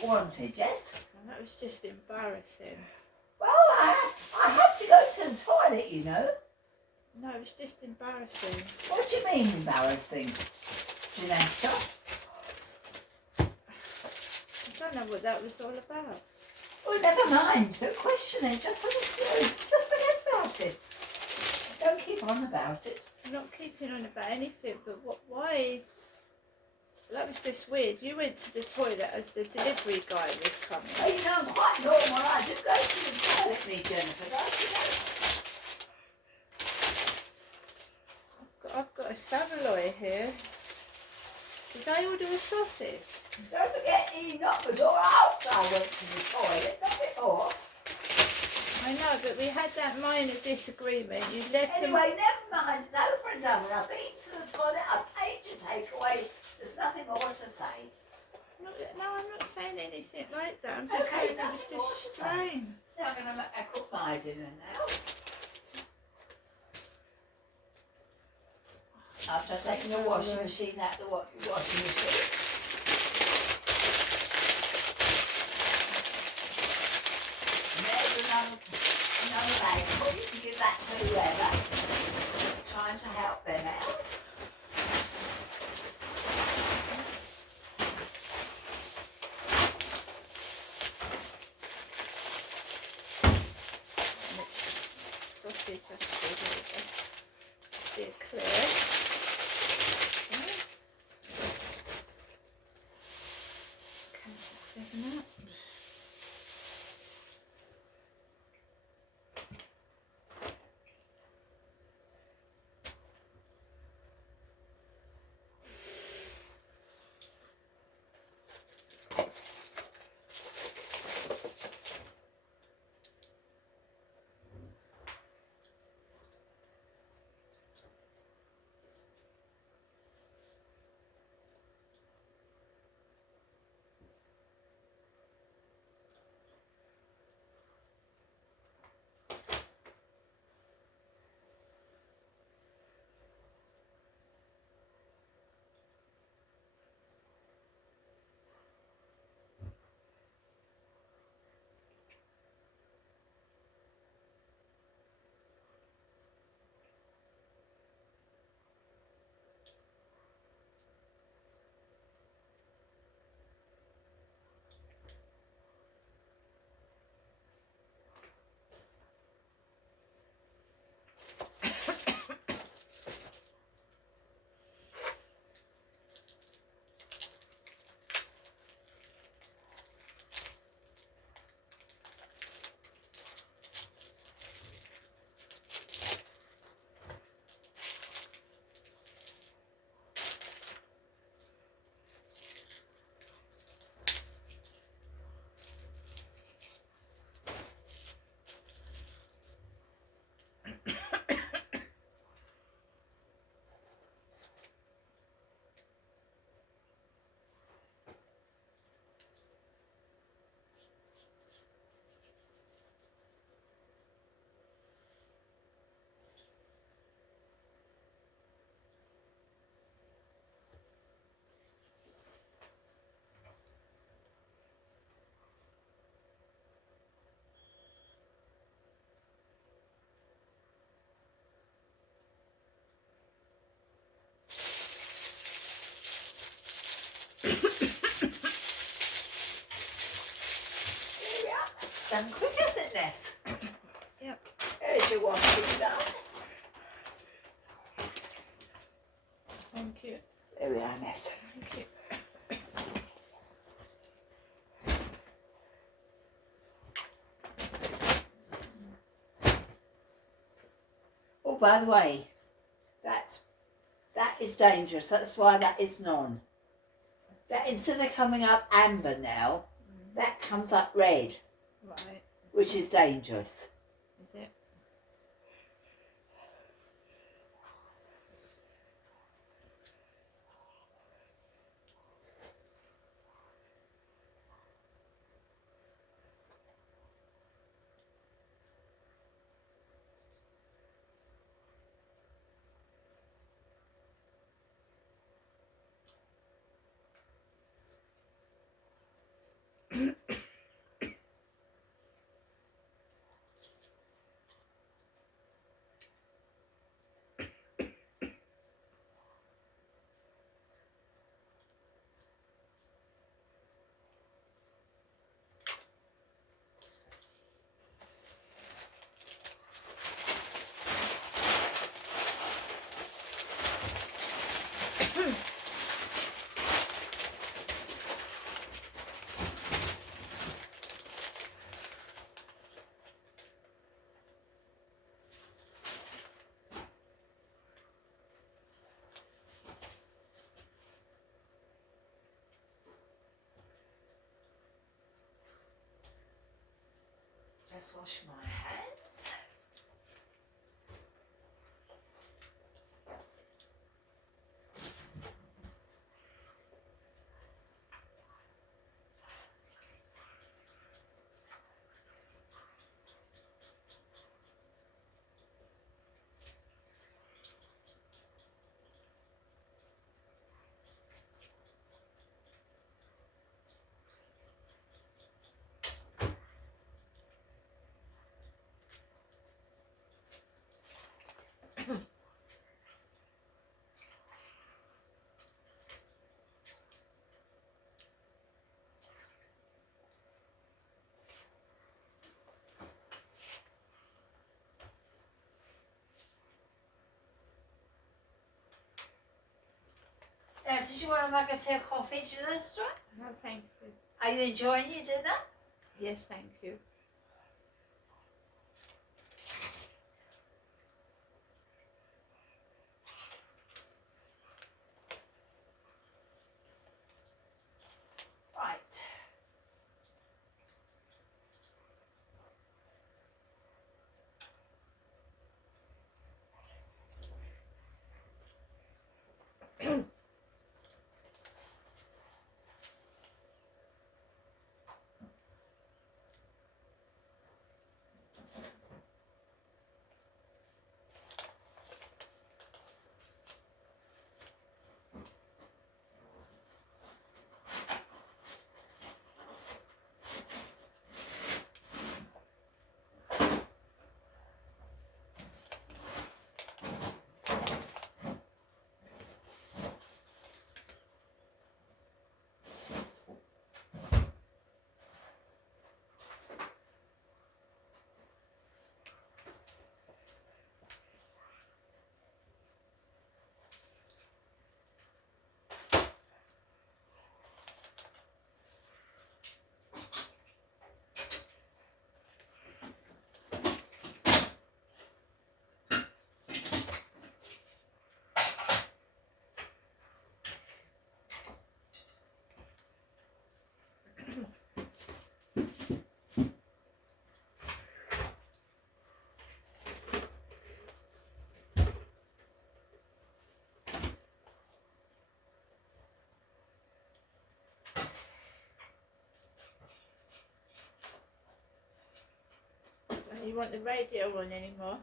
what wanted, Jess? And that was just embarrassing. Well, I had to go to the toilet, you know. No, it was just embarrassing. What do you mean embarrassing, Janessa? I don't know what that was all about. Well, never mind. Don't question it. Just forget about it. Don't keep on about it. I'm not keeping on about anything, but why? That was just weird. You went to the toilet as the delivery guy was coming. Oh, you know, I'm quite normal. I do go to the toilet, me, Jennifer, don't you know? I've got a saveloy here. Did I order a sausage? Don't forget he knocked the door after I went to the toilet, not before. I know, but we had that minor disagreement. You left Anyway, never mind. It's over and done with. I've been to the toilet. I paid your takeaway. There's nothing more to say. No, I'm not saying anything like that. I'm just saying it was just strange. Now I'm going to cook my dinner now. After taking the washing machine out the washing machine. And there's another bag. Well, you can give that to whoever. Trying to help them out. Sausage has to be clear. Seven up. Done quick, isn't this? Yep. There's your washing done. Thank you. There we are, Ness. Thank you. Oh, by the way, that is dangerous. That's why that is none. That instead of coming up amber now, that comes up red. Right. Which is dangerous. Is it? just wash my hands. Now, did you want a mug of tea or coffee, Jalestra? No, thank you. Are you enjoying your dinner? Yes, thank you. Right. You want the radio on anymore?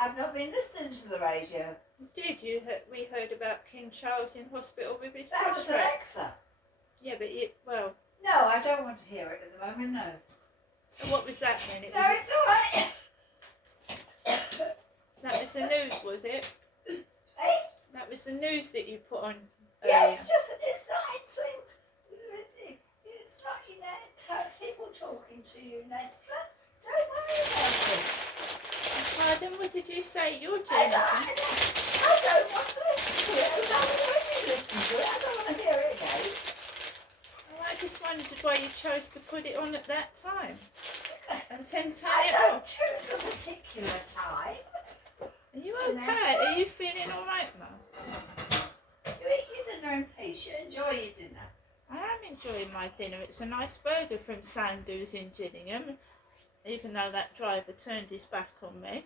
I've not been listening to the radio. Did you? We heard about King Charles in hospital with his That was prostate. Alexa. Yeah, but well, No, I don't want to hear it at the moment, no. what was that then? It No, was, it's all right. that was the news, was it? Hey? That was the news that you put on. Yes, it's not, you know, it's people talking to you, Nesta. Don't worry about it. Pardon, what did you say? You're I Jonathan. don't want to listen to it. I don't want to listen to it. I don't want to hear it again. Oh, I just wondered why you chose to put it on at that time. And then turn I it don't off. choose a particular time. Are you okay? Are you feeling alright, Mum? You eat your dinner in peace. You enjoy your dinner. I am enjoying my dinner. It's a nice burger from Sandhus in Gillingham, even though that driver turned his back on me.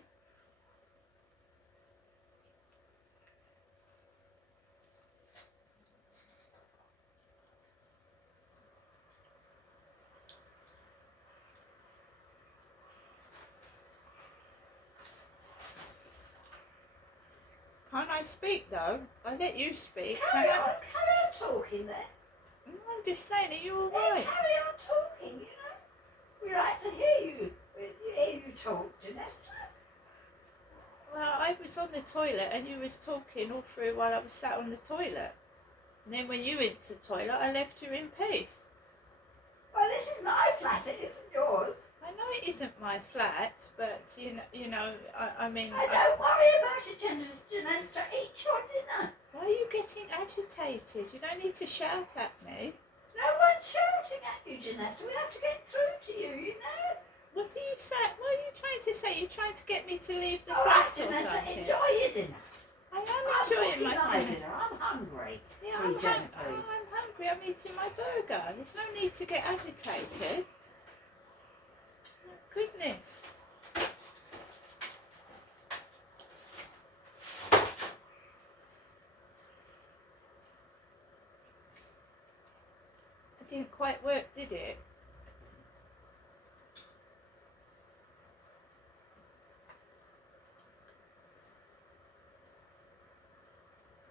Can't I speak though? I let you speak. Carry on talking then. I'm just saying, are you Yeah, alright? carry on talking, you know. We like to hear you. We hear you talk, Janessa. Well, I was on the toilet and you was talking all through while I was sat on the toilet. And then when you went to the toilet, I left you in peace. Well, this is my flat. It isn't yours. I know it isn't my flat, but you know, I mean... Don't worry about it, Janessa. Eat your dinner. Why are you getting agitated? You don't need to shout at me. No one's shouting at you, Janessa. We have to get through to you, you know. What are you saying? What are you trying to say? You're trying to get me to leave the All flat right, or Janessa, something? enjoy your dinner. I am enjoying my dinner. I'm hungry. Yeah, Please. I'm hungry. I'm eating my burger. There's no need to get agitated. goodness. It didn't quite work, did it?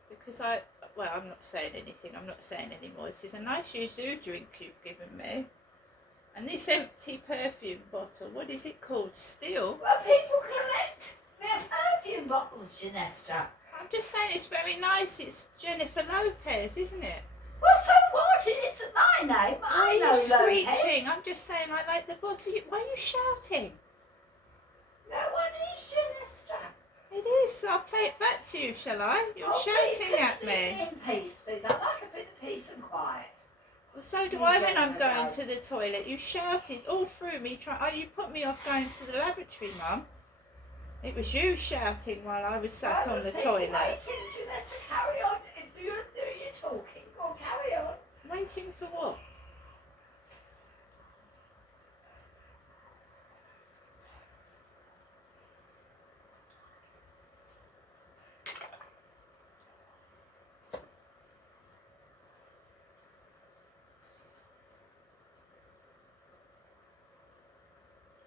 Because well, I'm not saying anything, I'm not saying any more. This is a nice yuzu drink you've given me. And this empty perfume bottle, what is it called? Still? Well, people collect their perfume bottles, Janesta. I'm just saying it's very nice. It's Jennifer Lopez, isn't it? Well, so what? It isn't my name. I know screeching. Lopez. I'm just saying I like the bottle. Why are you shouting? No one is, Janesta. It is. I'll play it back to you, shall I? You're Oh, shouting please, at leave me. in peace, please. I like a bit of peace and quiet. Well, so do You I when don't I'm know, going guys. to the toilet. You shouted all through me. You put me off going to the lavatory, Mum. It was you shouting while I was sat on the toilet. Waiting, Janesta, carry on. Do you talking? Go on, carry on. Waiting for what?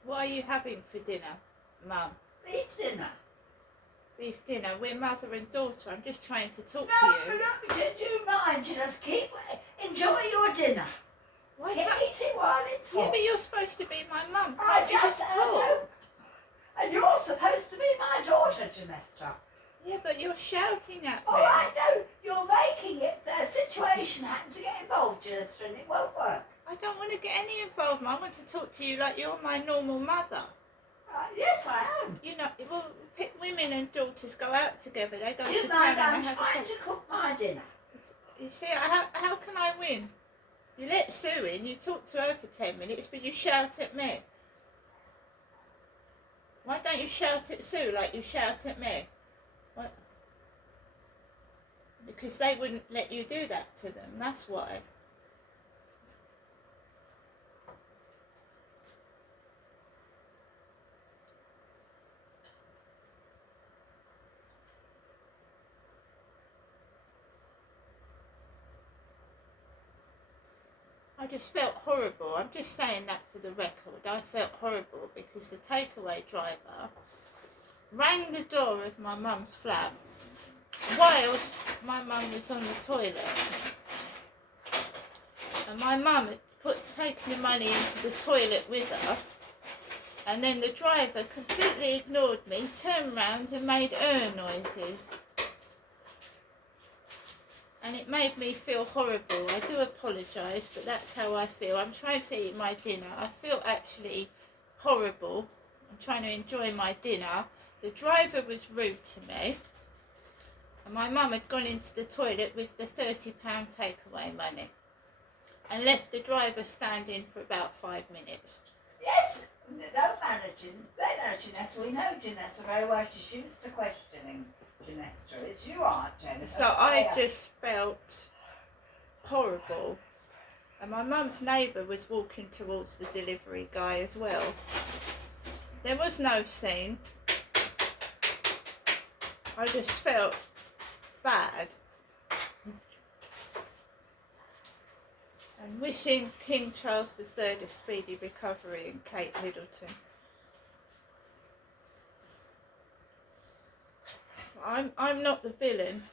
What are you having for dinner, Mum? Beef dinner. Beef dinner. We're mother and daughter. I'm just trying to talk No, to you. no, do mind. Just enjoy your dinner. Why Eat can't... it while it's hot. Yeah, but you're supposed to be my mum. I Can't you just talk? don't. And you're supposed to be my daughter, Janesta. Yeah, but you're shouting at me. Oh, I know. You're making it the situation happen to get involved, Janesta, and it won't work. I don't want to get any involvement. I want to talk to you like you're my normal mother. Yes, I am. You know, well, women and daughters go out together. They go Do you to mind? town I'm and they have a trying talk. to cook my dinner. You see, how can I win? You let Sue in, you talk to her for 10 minutes, but you shout at me. Why don't you shout at Sue like you shout at me? What? Because they wouldn't let you do that to them, that's why. I just felt horrible. I'm just saying that for the record. I felt horrible because the takeaway driver rang the door of my mum's flat whilst my mum was on the toilet. And my mum had taken the money into the toilet with her. And then the driver completely ignored me, turned round and made noises. And it made me feel horrible. I do apologise, but that's how I feel. I'm trying to eat my dinner. I feel actually horrible. I'm trying to enjoy my dinner. The driver was rude to me. And my mum had gone into the toilet with the £30 takeaway money. And left the driver standing for about 5 minutes. Yes, don't manage Janessa. We know Janessa very well. She's used to questioning Janessa. It's you aren't, Janessa. So I just felt horrible. And my mum's neighbour was walking towards the delivery guy as well. There was no scene. I just felt bad. And wishing King Charles III a speedy recovery and Kate Middleton. I'm not the villain.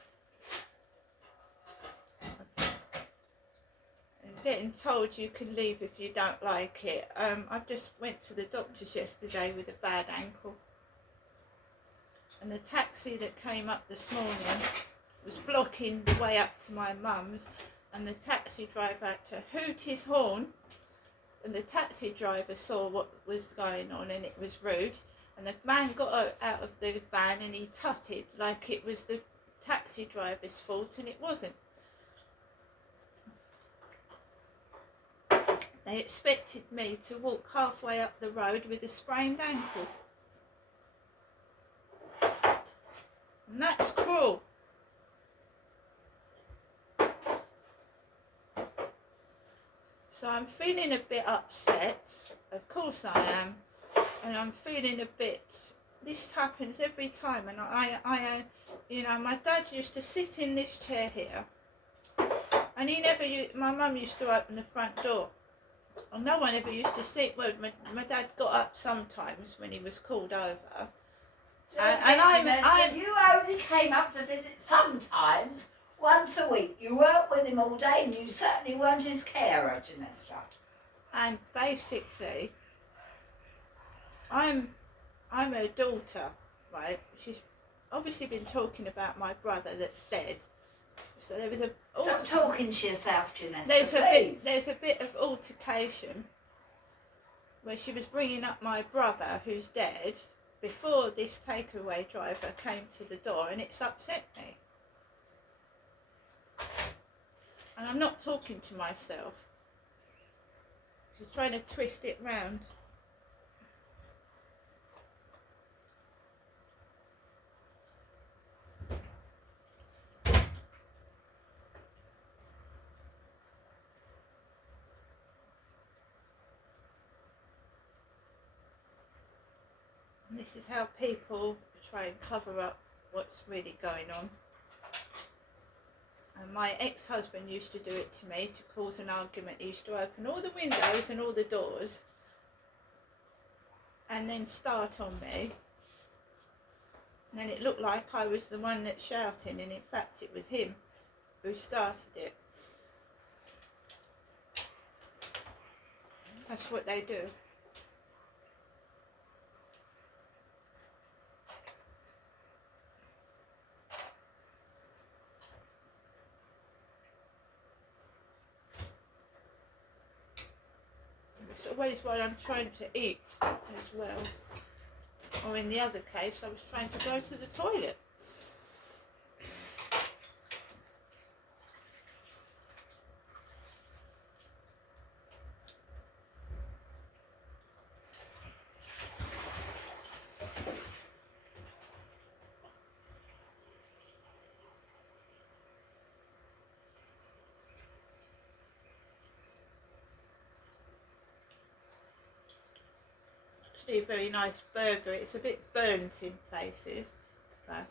And getting told you can leave if you don't like it. I just went to the doctor's yesterday with a bad ankle. And the taxi that came up this morning was blocking the way up to my mum's. And the taxi driver had to hoot his horn, and the taxi driver saw what was going on and it was rude, and the man got out of the van and he tutted like it was the taxi driver's fault, and it wasn't. They expected me to walk halfway up the road with a sprained ankle, and that's cruel. So I'm feeling a bit upset, of course I am, and I'm feeling a bit, this happens every time, and I you know, my dad used to sit in this chair here, and my mum used to open the front door, and no one ever used to sit. Well, my dad got up sometimes when he was called over. You only came up to visit sometimes, once a week. You weren't with him all day, and you certainly weren't his carer, Janessa. And basically, I'm her daughter, right? She's obviously been talking about my brother that's dead. So there was Stop talking to yourself, Janessa, there's a bit of altercation where she was bringing up my brother who's dead before this takeaway driver came to the door, and it's upset me. And I'm not talking to myself. She's trying to twist it round. And this is how people try and cover up what's really going on. And my ex-husband used to do it to me to cause an argument. He used to open all the windows and all the doors and then start on me. And then it looked like I was the one that's shouting, and in fact it was him who started it. That's what they do. It's always while I'm trying to eat as well. Or in the other case, I was trying to go to the toilet. A very nice burger. It's a bit burnt in places, but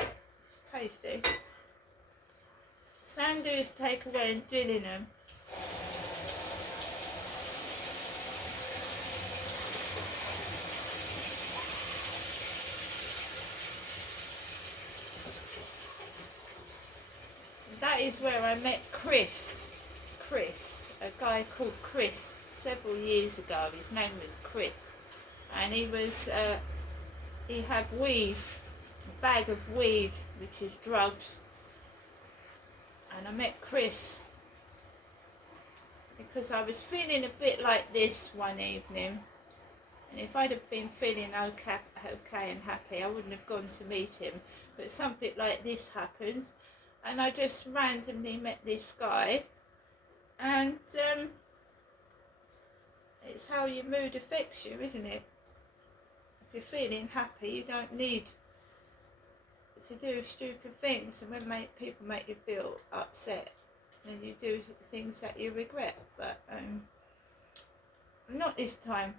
it's tasty. Sandhus takeaway in Gillingham. That is where I met Chris, a guy called Chris, several years ago. His name was Chris. And he had weed, a bag of weed, which is drugs. And I met Chris because I was feeling a bit like this one evening. And if I'd have been feeling okay and happy, I wouldn't have gone to meet him. But something like this happens, and I just randomly met this guy. And it's how your mood affects you, isn't it? If you're feeling happy, you don't need to do stupid things, and when people make you feel upset, then you do things that you regret. But not this time.